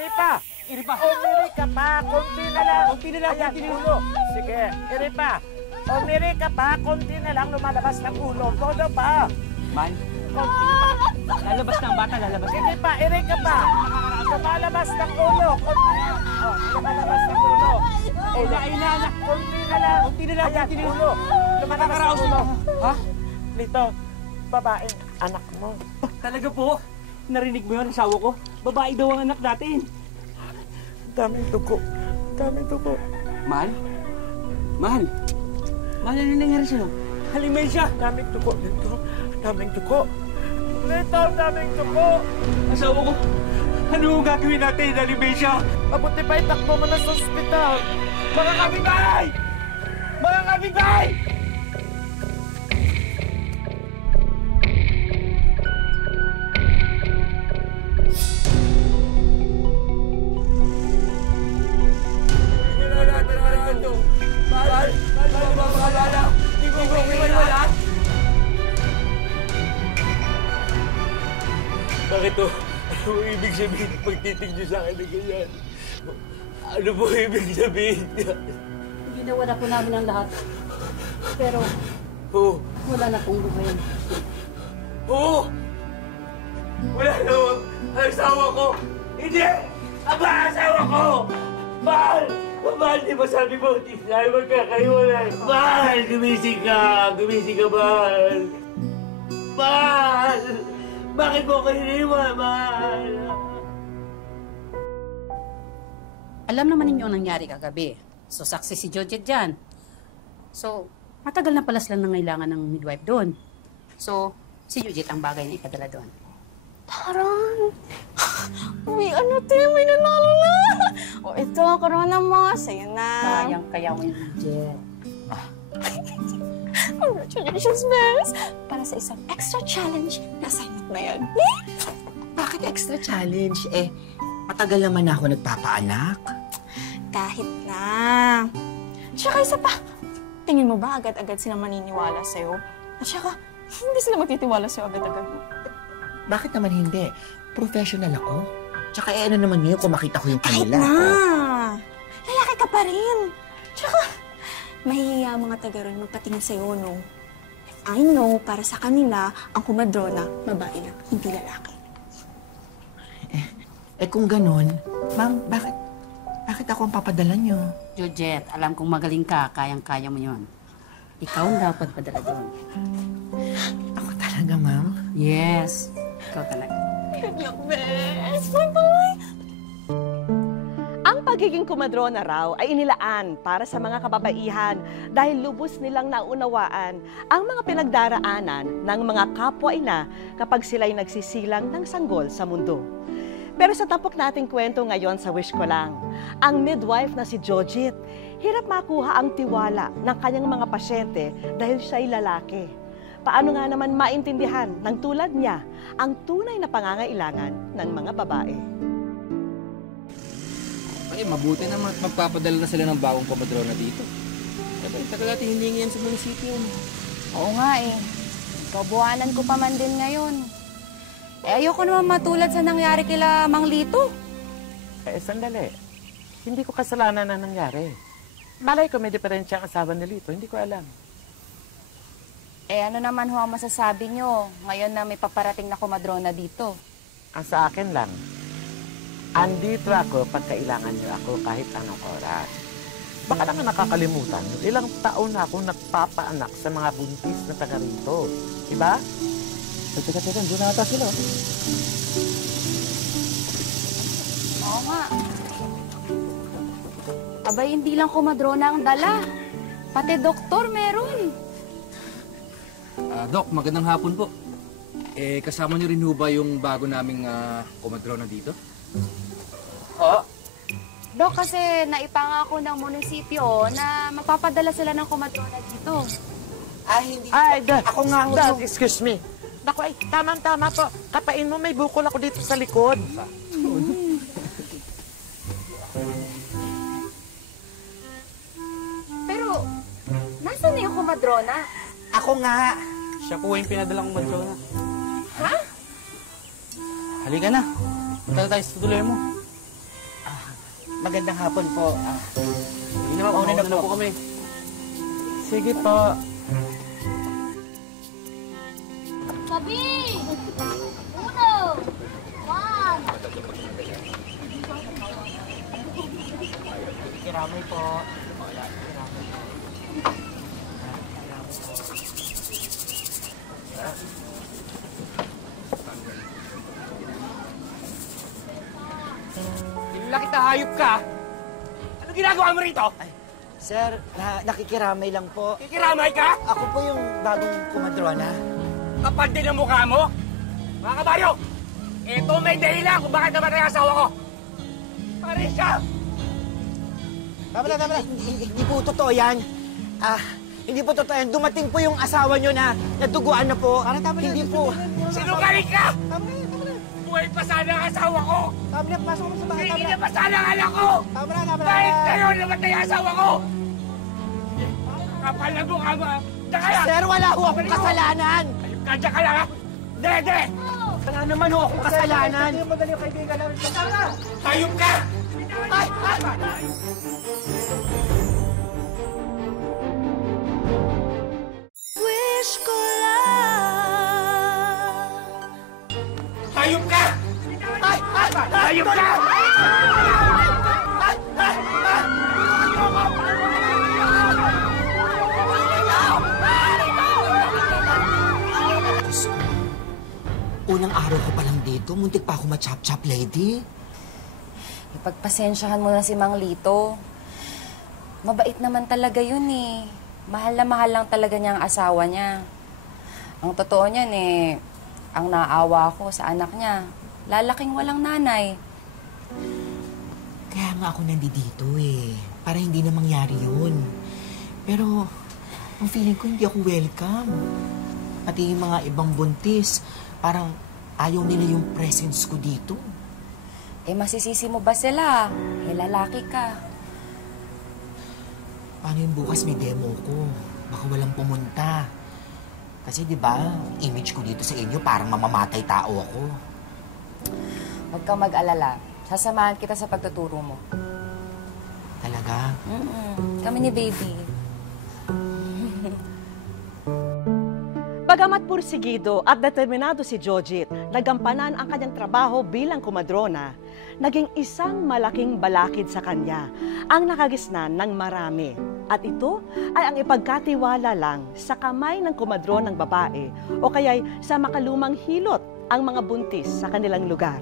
iri pa! Iri pa! Umiri ka pa! Kunti na lang! Kunti na lang! Ayan, ulo! Sige, iri pa! Umiri ka pa! Kunti na lang lumalabas ng ulo. Todo pa! Man, Kunti pa! lalabas na ang bata, lalabas na. Sige pa! Iri ka pa! Lumalabas ng ulo! Kunti na! Oh, lumalabas ng ulo! Ayun na, anak! Kunti na lang! Kunti na lang! Ayan, Kunti na lang! ulo! Lumalabas ng ulo! Ha? Dito, babaeng anak mo. Talaga po? Narinig mo yun, asawa ko? Babae daw ang anak natin. Daming dugo. Daming dugo. Mahal? Mahal? Mahal, ano nangyari sa'yo? Halimay siya! Daming dugo dito. Daming dugo. Dito, daming dugo. Asawa ko, ano ang gagawin natin? Halimay siya! Mabuti pa itakbo mo na sa ospital. Mga kapitbahay! Mga kapitbahay! Bakit to? Ano po ibig sabihin pagtitig niyo sa akin na ganyan? Ano po ibig sabihin niya? Ginawa na po namin ang lahat. Pero wala na pong buhay. Oo! Wala na ang asawa ko! Hindi! Aba, asawa ko! Mahal! Mahal, di ba sabi mo, di tayo magkakaiwalay? Mahal! Gumising ka! Gumising ka, mahal! Mahal! Bakit mo ko hiniwan, mahal? Alam naman ninyo ang nangyari kagabi. So, saksi si Georgette dyan. So, matagal na pala sila nangailangan ng midwife doon. So, si Georgette ang bagay na ipadala doon. Taran! Uy, ano tayo? May nanalo na! O ito, corona mo. Sa'yo na. Kayang-kaya mo yung Georgette. Congratulations, Bess! Para sa isang extra challenge na assignment na yan. Bakit extra challenge? Matagal naman ako nagpapaanak. Kahit na. Tsaka isa pa, tingin mo ba agad-agad sila maniniwala sa'yo? At tsaka, hindi sila magtitiwala sa'yo agad-agad mo. Bakit naman hindi? Professional ako. Tsaka ano naman yun kung makita ko yung kanila. Kahit na. Lalaki ka pa rin. Tsaka, mahihiya mga taga ron magpatingin sa'yo, no? I know, para sa kanila, ang kumadrona, babae lang, hindi lalaki. Kung ganun, ma'am, bakit ako ang papadala niyo? Georgette, alam kong magaling ka, kayang-kaya mo yun. Ikaw ang dapat padala doon. Ako talaga, ma'am? Yes, ikaw talaga. Good luck, Bess! Bye-bye! Ang pagiging kumadrona raw ay inilaan para sa mga kababaihan dahil lubos nilang naunawaan ang mga pinagdaraanan ng mga kapwa-ina kapag sila'y nagsisilang ng sanggol sa mundo. Pero sa tampok nating kwento ngayon sa Wish Ko Lang, ang midwife na si Georgette, hirap makuha ang tiwala ng kanyang mga pasyente dahil siya'y lalaki. Paano nga naman maintindihan ng tulad niya ang tunay na pangangailangan ng mga babae? Ay, mabuti naman at magpapadala na sila ng bagong kumadrona dito. Kaya tagal natin hiningi yan sa munisipyo. Oo nga eh. Kabuhanan ko pa man din ngayon. Ayoko naman matulad sa nangyari kila Mang Lito. Sandali. Hindi ko kasalanan na nangyari. Malay ko may diferensya ang asawa ni Lito. Hindi ko alam. Ano naman ho ang masasabi nyo ngayon na may paparating na kumadrona dito? Ang sa akin lang, andito ako pag kailangan niyo ako kahit anong oras. Baka naman nakakalimutan, ilang taon na akong nagpapaanak sa mga buntis na taga rito. Diba? Teka, doon na ata sila. Oo nga. Abay, hindi lang kumadrona ang dala. Pati doktor meron. Doc, magandang hapon po. Kasama niyo rin ho ba yung bago naming kumadrona dito? Dok, kasi naipangako ng munisipyo na mapapadala sila ng kumadrona dito. Hindi. Ako nga ho. Dad, excuse me. Naku, tamang-tama po. Kapain mo, may bukol ako dito sa likod. Pero, nasaan na yung kumadrona? Ako nga. Siya po yung pinadalang kumadrona. Ha? Halika na. Punta tayo sa tuloy mo. magandang hapon po. Hindi naman, Mauna na na po. po kami. Sige po. Sabi! Uno! One! Kiramay po. Laki na hayop ka! Ano ginagawa mo rito? Sir, nakikiramay lang po. Kikiramay ka? Ako po yung bagong kumadrona. Kapal din ang mukha mo? Mga kabaryo, ito may dahilan kung bakit namatay ang asawa ko. Parisha! Tama na. Hindi po totoo yan. Hindi po totoo yan. Dumating po yung asawa nyo na naduguan na po. Hindi po. Sinungaling ka! Buhay pa sana ang asawa ko! Tama na, pasok mo sa bahay. Hindi na pa sana ang anak ko! Tama na. Dahil kayo namatay ang asawa ko! Kapal na mukha mo, ha? Diyan ka lang! Sir, wala ho akong kasalanan. Ayun ka, diyan ka lang, ha? Dede! Wala naman ho akong kasalanan. Hayop ka! Wish ko lang Hayop ka! Hayop ka! Diyos ko. Unang araw ko pa lang dito, muntik pa ako ma-chop-chop, lady. Ipagpasensyahan mo na si Mang Lito. Mabait naman talaga yun eh. Mahal na mahal lang talaga niya ang asawa niya. Ang totoo niyan eh, ang naawa ko sa anak niya. Lalaking walang nanay. Kaya nga ako nandito eh. Para hindi na mangyari yun. Pero, ang feeling ko hindi ako welcome. Pati yung mga ibang buntis, parang ayaw nila yung presence ko dito. Eh masisisi mo ba sila? Eh lalaki ka. Paano yung bukas may demo ko? Baka walang pumunta. Kasi di ba, image ko dito sa inyo parang mamamatay tao ako. Huwag kang mag-alala. Sasamahan kita sa pagtuturo mo. Talaga? Kami ni baby. Bagamat pursigido at determinado si Jojit, nagampanan ang kanyang trabaho bilang kumadrona, naging isang malaking balakid sa kanya ang nakagisnan ng marami. At ito ay ang ipagkatiwala lang sa kamay ng kumadronang babae o kaya'y sa makalumang hilot ang mga buntis sa kanilang lugar.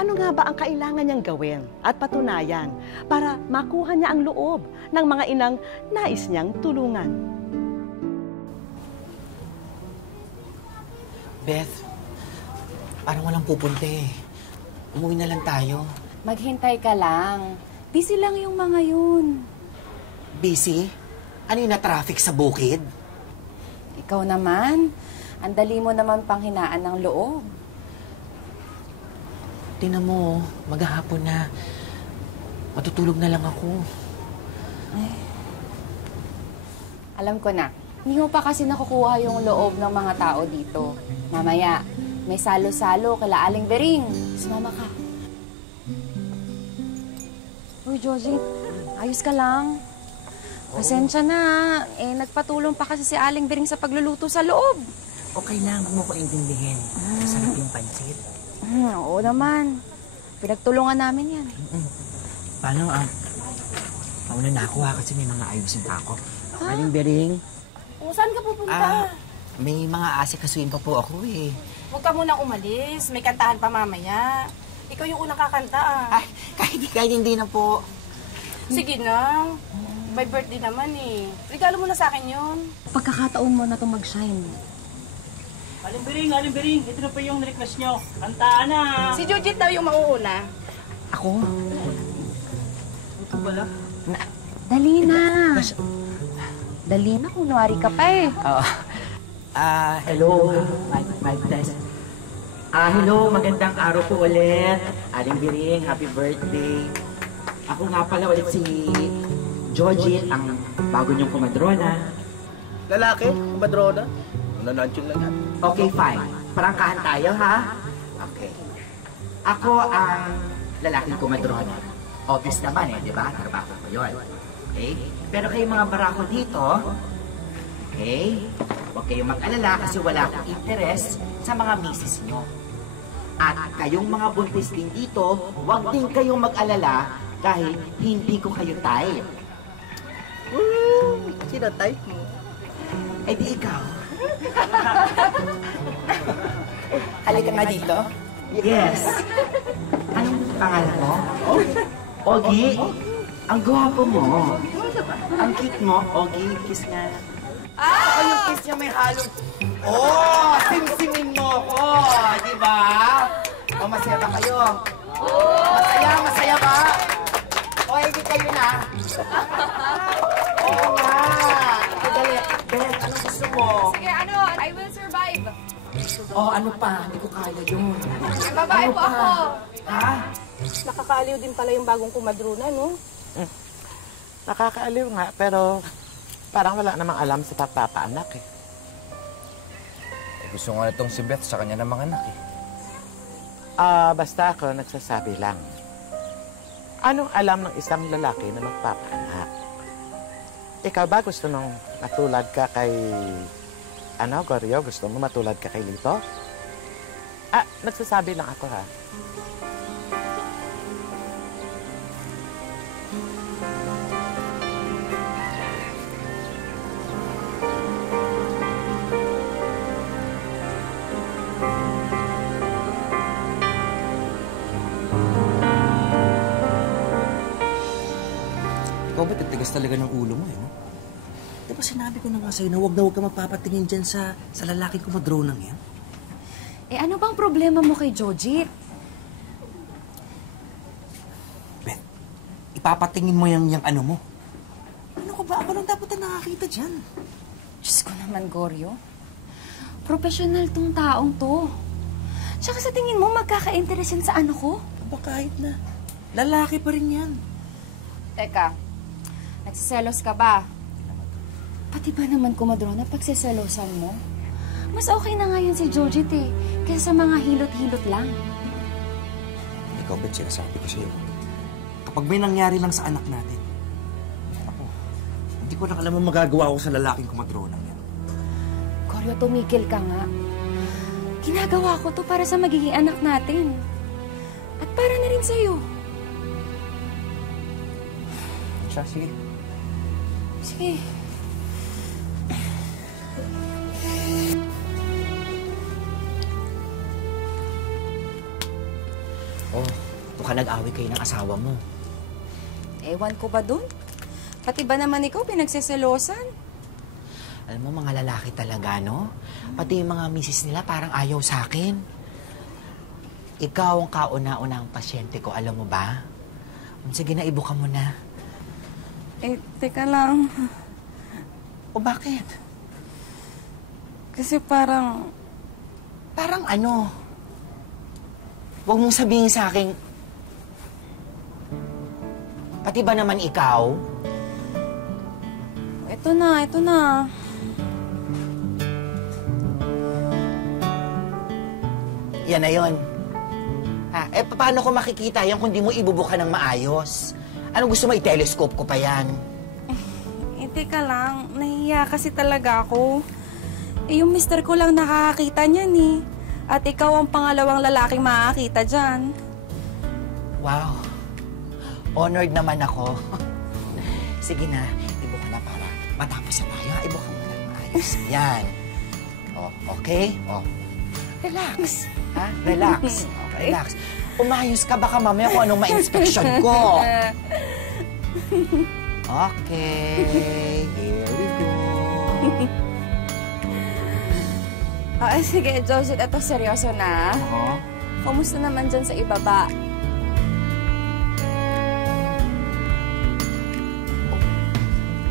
Ano nga ba ang kailangan niyang gawin at patunayan para makuha niya ang loob ng mga inang nais niyang tulungan? Beth, parang walang pupunta eh. Umuwi na lang tayo. Maghintay ka lang. Busy lang yung mga yun. Busy? Ano yung na-traffic sa bukid? Ikaw naman, ang dali mo naman panghinaan ng loob. Tingnan mo, maghahapon na. Matutulog na lang ako. Ay. Alam ko na, hindi mo pa kasi nakukuha yung loob ng mga tao dito. Mamaya, may salo-salo kila Aling Bering. Sumama ka. Uy, Joji, ayos ka lang. Pasensya na. Eh, nagpatulong pa kasi si Aling Bering sa pagluluto sa loob. Okay lang, huwag mo ko intindihin. Masarap yung pansit. Oo naman. Pinagtulungan namin yan. Paano, mauna na ako ha, kasi may mga ayusin pa ako. Aling Bering, O, saan ka pupunta? may mga asikasuin pa po ako eh. Huwag ka munang umalis. May kantahan pa mamaya. Ikaw yung unang kakanta Ay, kahit hindi na po. Sige na. By birthday naman eh. Regalo mo na sa akin yun. Pagkakataon mo na itong mag-shine. Aling Bering, ito na pa yung request nyo. Kantaan na! Si Jujit daw yung mauuna. Ako? Ito pala. Dali na. Dali na, kunwari ka pa eh. Hello. Mic test. Hello, magandang araw po ulit. Aling Bering, happy birthday. Ako nga pala ulit si Jojit, ang bago niyong kumadrona. Lalaki? Kumadrona? Nananchon lang yan. Okay, fine. Parangkahan tayo, ha? Okay. Ako ang lalaking kumadrona. Obvious naman eh, di ba? Trabaho ko yun. Okay? Pero kayong mga barako dito, okay? Huwag kayong mag-alala kasi wala akong interest sa mga misis nyo. At kayong mga buntis din dito, huwag din kayong mag-alala dahil hindi ko kayo type. Sino type mo? Eh di ikaw. Halika nga dito. Yes. Anong pangalan mo? Ogie. Ang gwapo mo. Ang cute mo. Ogie, kiss nga. Ako yung kiss niya may halong... Oh! Simsimin mo ko! Di ba? O, masaya ba kayo? Masaya? Masaya ba? O, hindi kayo na. Oo nga. Dali. Beth, anong gusto mo? Sige, I will survive. Oh, ano pa? Hindi ko kaya yun. Babae po ako. Ha? Nakakaaliw din pala yung bagong kumadrona, no? Nakakaaliw nga, pero parang wala namang alam sa pagpapaanak eh. Gusto nga itong si Beth sa kanya ng mga anak eh. Basta ako nagsasabi lang. Anong alam ng isang lalaki na magpapaanak? Ikaw ba gusto nung matulad ka kay... Goryo? Gusto mo matulad ka kay Lito? Nagsasabi lang ako ha. Ikaw ba titigas talaga ng ulo mo eh, no? Di ba sinabi ko na nga sa'yo na huwag ka magpapatingin dyan sa lalaking kumadronang yan? Eh, ano bang problema mo kay Jojit? Beth, ipapatingin mo yung ano mo. Ano ka ba? Ako lang dapat na nakakita dyan. Diyos ko naman, Goryo. Professional tong taong to. Tsaka sa tingin mo, magkaka-interesan sa ano ko? Aba, kahit na. Lalaki pa rin yan. Teka, nagsiselos ka ba? Pati ba naman, kumadrona, pagsiselosan mo? Mas okay na nga yan si Jojit eh, kaysa sa mga hilot-hilot lang. Ikaw ba't sinasabi ko sa'yo? Kapag may nangyari lang sa anak natin, ako, hindi ko na alam ang magagawa ko sa lalaking kumadronang yan. Goryo, tumigil ka nga. Ginagawa ko to para sa magiging anak natin. At para na rin sa'yo. Siya, sige. Sige. Oh, mukhang nag-away kayo ng asawa mo. Ewan ko ba dun? Pati ba naman ikaw pinagsiselosan? Alam mo, mga lalaki talaga, no? Pati yung mga misis nila parang ayaw sa akin. Ikaw ang kauna-unang pasyente ko, alam mo ba? Sige na, ibuka mo na. Eh, teka lang. O bakit? Kasi parang... Parang ano? Huwag mong sabihin sa akin... Pati ba naman ikaw? Ito na. Yan na yun. Paano ko makikita yan kung di mo ibubuka ng maayos? Ano gusto mo, i-telescope ko pa yan? Eh, teka lang. Nahiya kasi talaga ako. Eh, yung mister ko lang nakakakita niyan eh. At ikaw ang pangalawang lalaking makakita dyan. Wow. Honored naman ako. Sige na, ibuka na para matapos na tayo. Ibuka mo na maayos. Yan. Oh, okay? Oh. Relax. Ha? Relax. Okay. Relax. Umayos ka, baka mamaya kung anong ma-inspection ko. Okay. Here we go. Sige, Joseph, ito seryoso na. Oo. Kumusta naman dyan sa ibaba?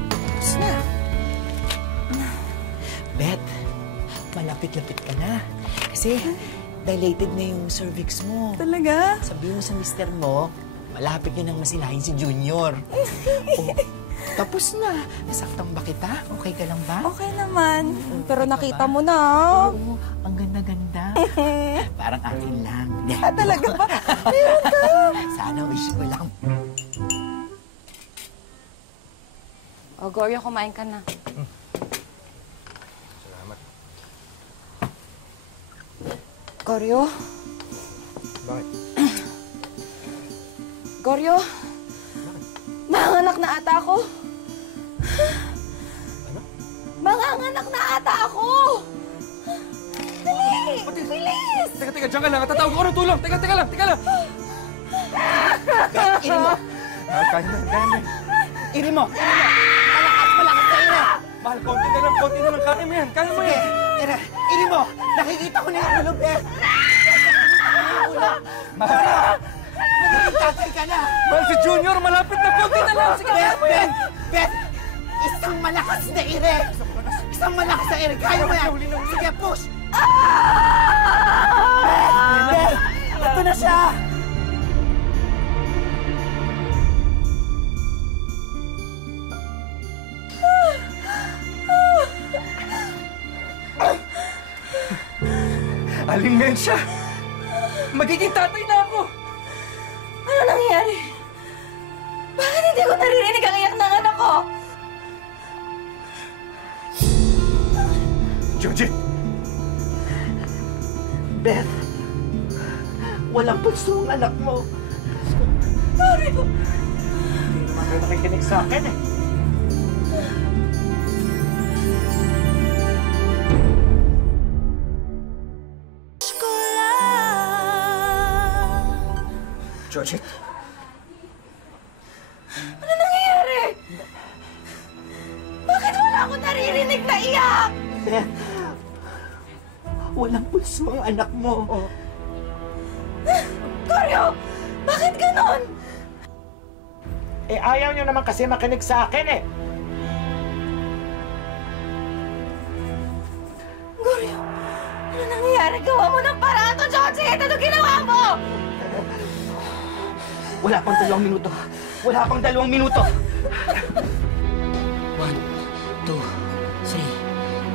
Tapos na. Beth, malapit-lapit ka na. Kasi dilated na yung cervix mo. Talaga? Sabihin mo sa mister mo, malapit yun ang masilahin si Junior. Tapos na. Nasaktang ba kita? Okay ka lang ba? Okay naman. Pero nakita mo na. Oo, ang ganda-ganda. Parang akin lang. Talaga ba? Meron ka. Sana wish ko lang. O, Goryo, kumain ka na. Salamat. Goryo? Bakit? Goryo? Manganak na ata ako. Ano? Manganganak na ata ako! Dali! Bilis! Teka, dyan ka lang. Tatawag ko ng tulong. Teka lang. Iri mo! Kaya mo. Iri mo! Malakas sa ira! Mahal, konti na lang. Kaya mo yan. Iri mo! Nakikita ko na yung ulo, Beth! Mahal! Nagkikatay ka na! Mahal, si Junior, malapit na. Konti na lang. Sige, Beth! Isang malakas na ire! Isang malakas na ire! Kaya mo yan! Sige, push! Beth! Ito na siya! Aling Mensya! Magiging tatay na ako! Ano nangyayari? Bakit hindi ko naririnig ang iyak ng anak ko? Judith! Beth! Walang puso ang anak mo! Sorry. Hindi naman kayo nakikinig sa akin eh. Judith! Ano nangyayari? Bakit wala akong naririnig na iyak? Beth! Walang puso ang anak mo! Goryo! Bakit ganon? Eh, ayaw nyo naman kasi makinig sa akin eh. Goryo, ano nangyayari? Gawa mo ng paraan to, Georgie! Ano ginawa mo? Wala pang 2 minuto! Wala pang 2 minuto! 1, 2, 3,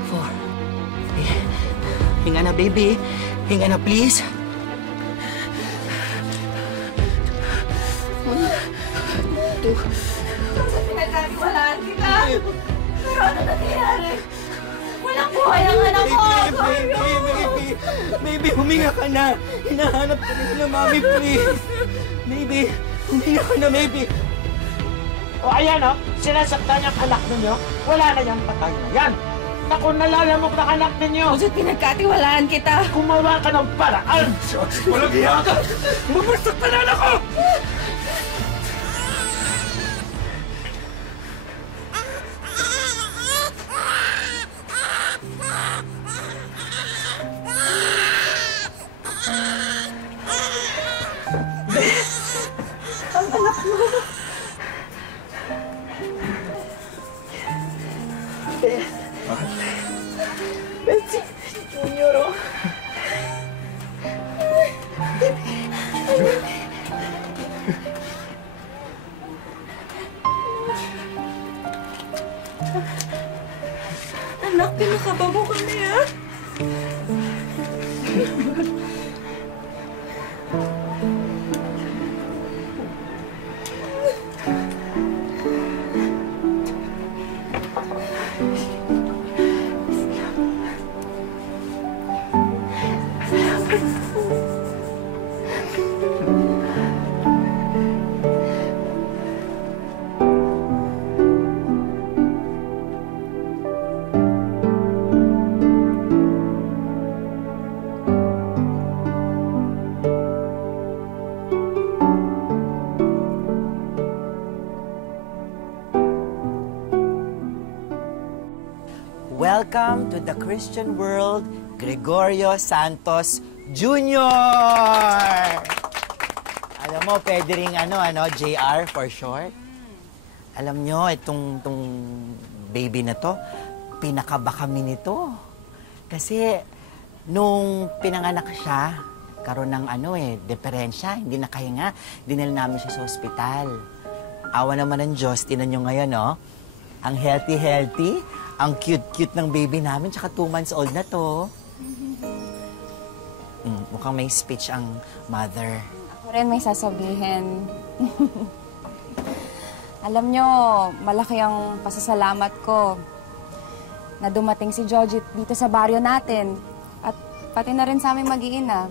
4. Hinga na, baby. Hinga na, please. 1, 2. Pinagkatiwalaan kita. Pero ano nangyayari? Walang buhay ang anak ko! Baby, huminga ka na. Hinahanap ka nila, mami, please. Baby, huminga ka na, baby. O ayan o, sinasaktan yung anak ninyo, wala na yung patay na yan. Naku, nalalamok na anak ninyo. Kasi pinagkatiwalaan kita. Gumawa ka ng paraan. Walang hiya ka! Mamasaktan na ako! Ang anak mo. Beth. Beth, si Junior, oh. Anak, pinakababo kami, ha? Welcome to the Christian world, Gregorio Santos Jr. Alam mo, pwede ring JR for short. Alam nyo, itong baby na to, pinakaba kami nito. Kasi nung pinanganak siya, karoon ng deperensya, hindi nakahinga, dinala namin siya sa ospital. Awa naman ng Diyos, tinan nyo ngayon, no? Ang healthy, ang cute-cute ng baby namin, tsaka 2 months old na to. Mukhang may speech ang mother. Ako rin may sasabihin. Alam nyo, malaki ang pasasalamat ko na dumating si Jojit dito sa baryo natin. At pati na rin sa aming mag-iina.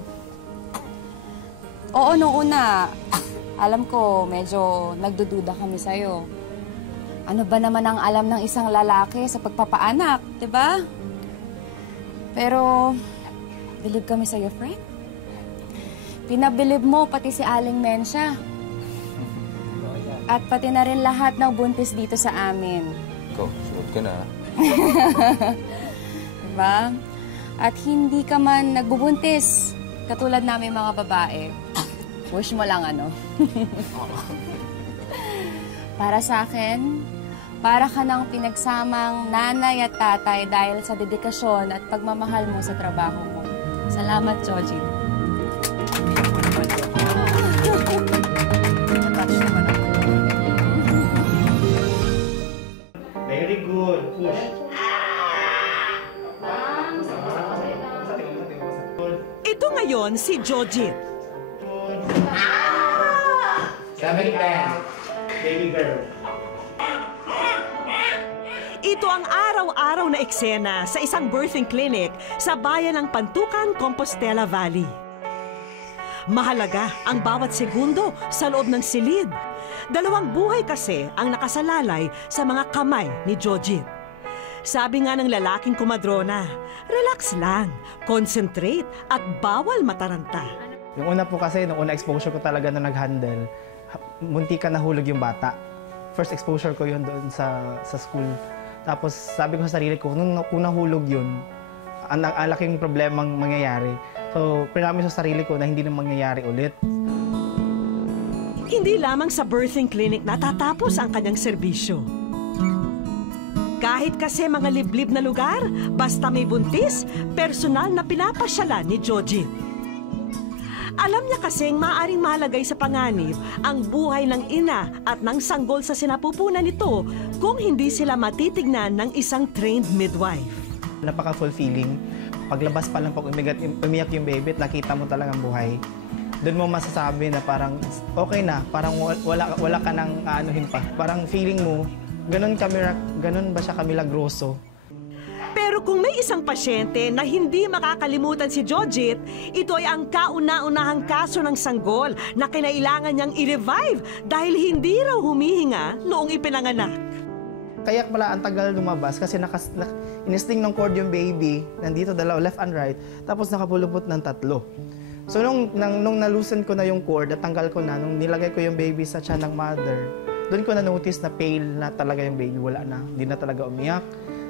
Oo, noong una, alam ko, medyo nagdududa kami sa'yo. Ano ba naman ang alam ng isang lalaki sa pagpapaanak, di ba? Pero, bilib kami sa'yo, friend. Pinabilib mo pati si Aling Mensya. At pati na rin lahat ng buntis dito sa amin. Ikaw, suot ka na. Diba? At hindi ka man nagbubuntis, katulad namin mga babae. Wish mo lang ano. Para sa akin, para ka ng pinagsamang nanay at tatay dahil sa dedikasyon at pagmamahal mo sa trabaho mo. Salamat, Jojit. Very good. Push. Ito ngayon si Jojit. Sabi baby girl. Ito ang araw-araw na eksena sa isang birthing clinic sa bayan ng Pantukan, Compostela Valley. Mahalaga ang bawat segundo sa loob ng silid. 2 buhay kasi ang nakasalalay sa mga kamay ni Jojit. Sabi nga ng lalaking kumadrona, relax lang, concentrate at bawal mataranta. Yung una po kasi, nung una exposure ko talaga na nag-handle, munti ka nahulog yung bata. First exposure ko yun doon sa school. Tapos sabi ko sa sarili ko, nung nahulog yun, ang laking problemang mangyayari. So, pinamis sa sarili ko na hindi na mangyayari ulit. Hindi lamang sa birthing clinic natatapos ang kanyang serbisyo. Kahit kasi mga liblib na lugar, basta may buntis, personal na pinapasyalan ni Jojit. Alam niya kasing maaaring malagay sa panganib ang buhay ng ina at ng sanggol sa sinapupunan nito kung hindi sila matitignan ng isang trained midwife. Napaka-fulfilling. Paglabas pa lang pag umiyak yung baby at nakita mo talagang buhay. Doon mo masasabi na parang okay na, parang wala ka nang aanuhin pa. Parang feeling mo, ganun ba siya kamilagroso? Pero kung may isang pasyente na hindi makakalimutan si Jojit, ito ay ang kauna-unahang kaso ng sanggol na kinailangan niyang i-revive dahil hindi raw humihinga noong ipinanganak. Kaya pala ang tagal lumabas kasi inisting ng cord yung baby, nandito dalawa, left and right, tapos nakapulupot ng 3. So nung nalusan ko na yung cord, natanggal ko na, nung nilagay ko yung baby sa tiyan ng mother, doon ko na-notice na pale na talaga yung baby, wala na, hindi na talaga umiyak.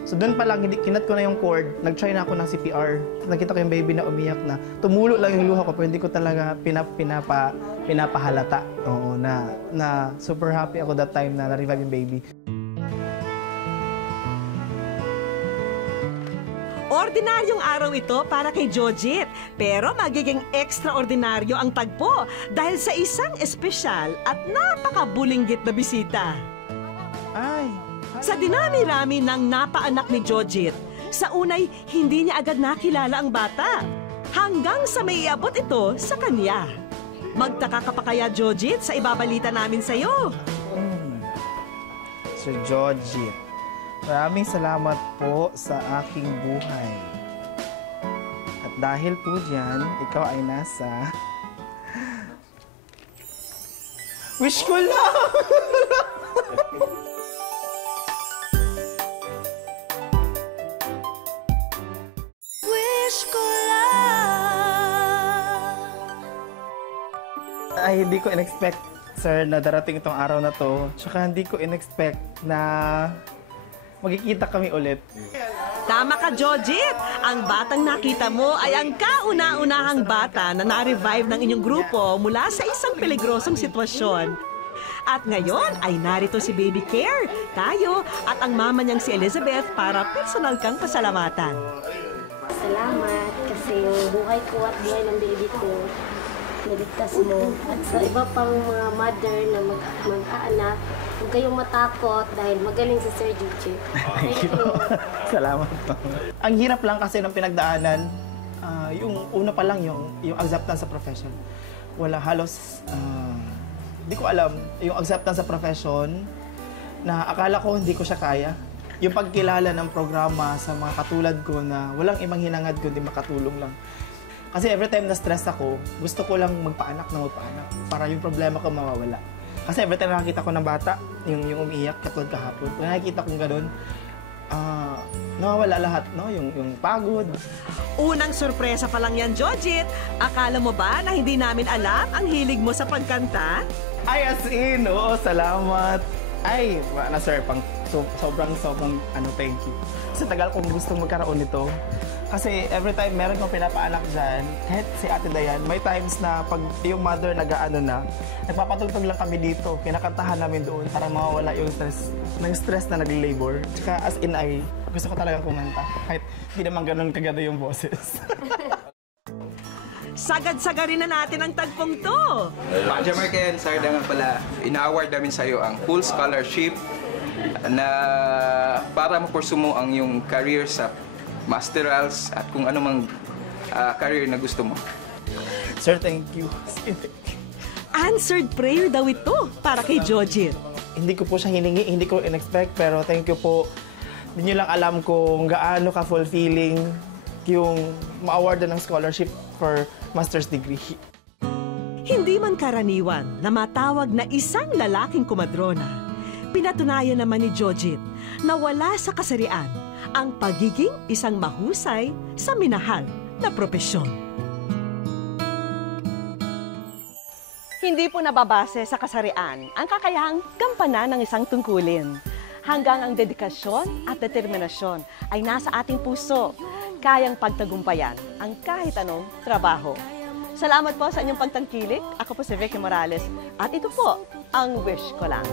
So doon pa lang, kinat ko na yung cord, nag-try na ako ng CPR. Nakita ko yung baby na umiyak na. Tumulo lang yung luha ko, pero hindi ko talaga pinapahalata. Oo, na super happy ako that time na na-revive yung baby. Ordinaryong araw ito para kay Jojit, pero magiging extraordinaryo ang tagpo dahil sa isang espesyal at napakabulinggit na bisita. Ay! Sa dinami-rami ng napaanak ni Jojit, sa unay hindi niya agad nakilala ang bata. Hanggang sa may iabot ito sa kanya. Magtaka ka pa kaya, Jojit, sa ibabalita namin sa'yo? Sir Jojit, maraming salamat po sa aking buhay. At dahil po dyan, ikaw ay nasa... Wish ko lang! Wish ko lang. Ay, hindi ko in-expect, sir, na darating itong araw na to. Tsaka hindi ko in-expect na magkikita kami ulit. Tama ka, Jojit! Ang batang nakita mo ay ang kauna-unahang bata na na-revive ng inyong grupo mula sa isang peligrosong sitwasyon. At ngayon ay narito si Baby Care, tayo at ang mama niyang si Elizabeth para personal kang pasalamatan. Salamat kasi yung buhay ko at buhay ng baby ko naligtas mo. At sa iba pang mga mother na mag-aanak, huwag kayong matakot dahil magaling si Sir Jojit. Thank you. Salamat po. Ang hirap lang kasi ng pinagdaanan, yung una pa lang yung acceptance sa profession. Wala halos, di ko alam, yung acceptance sa profession, na akala ko hindi ko siya kaya. Yung pagkilala ng programa sa mga katulad ko na walang ibang hinangad kundi makatulong lang. Kasi every time na stress ako, gusto ko lang magpaanak para yung problema ko mawawala. Kasi every time nakakita ko ng bata, yung umiiyak katulad kahapon, kung nakikita kong ganun, nawawala lahat, no? Yung pagod. Unang sorpresa pa lang yan, Jojit. Akala mo ba na hindi namin alam ang hilig mo sa pagkanta? Ay, as in, oo, salamat. Ay, na sir, sobrang thank you. Kasi tagal kong gustong magkaroon nito. Kasi every time meron kong pinapaanak dyan, kahit si Ate Dayan, may times na pag yung mother nagpapatugtog lang kami dito, kinakantahan namin doon para mawawala yung stress na nag-labor. Tsaka as in gusto ko talagang kumanta, kahit hindi naman ganun kaganda yung boses. Sagad-sagarin na natin ang tagpong to. Ma'am Jamarken, Sarda nga pala, ina-award namin sa'yo ang full scholarship na para ma-pursue mo ang yung career sa masterals at kung anumang career na gusto mo. Sir, thank you. Answered prayer daw ito para kay Jojit. Hindi ko po siya hiningi, hindi ko in-expect, pero thank you po. Hindi nyo lang alam kung gaano ka-fulfilling yung ma-awardan ng scholarship for master's degree. Hindi man karaniwan na matawag na isang lalaking kumadrona, pinatunayan naman ni Jojit na wala sa kasarian ang pagiging isang mahusay sa minahal na propesyon. Hindi po nababase sa kasarian ang kakayahang gampanan ng isang tungkulin. Hanggang ang dedikasyon at determinasyon ay nasa ating puso, kayang pagtagumpayan ang kahit anong trabaho. Salamat po sa inyong pagtangkilik. Ako po si Vicky Morales at ito po ang Wish Ko Lang.